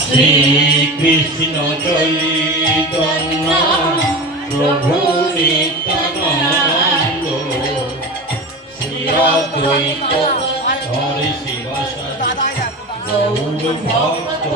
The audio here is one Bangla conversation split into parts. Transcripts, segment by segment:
শ্রীকৃষ্ণ চৈতন্য প্রভু নিত্যানন্দ শ্রী অদ্বৈত হরে শিব গৌর ভক্ত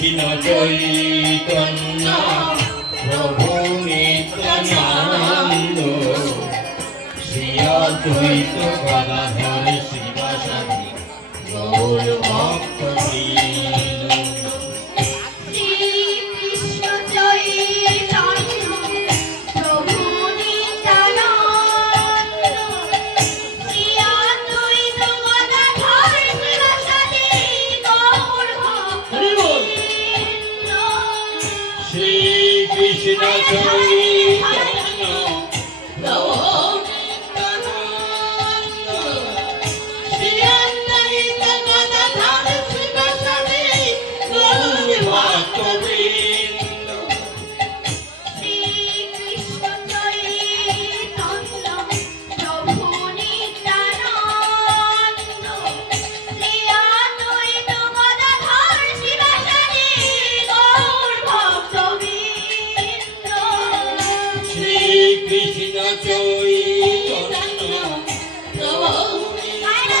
শ্রীকৃষ্ণ চৈতন্য প্রভু নিত্যানন্দ শ্রী অদ্বৈত গদাধর শিবাসাদি গৌর শ্রীকৃষ্ণ শ্রীকৃষ্ণ চৈতন্য প্রভু আয়না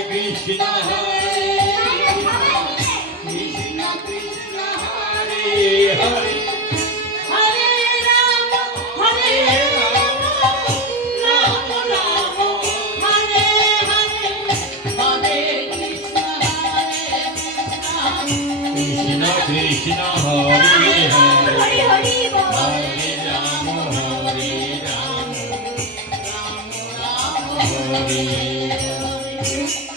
কৃষ্ণ হরে। কৃষ্ণ কৃষ্ণ হরে। হরে হরে রাম হরে রাম। রাম রাম হরে হরে। হরে কৃষ্ণ Música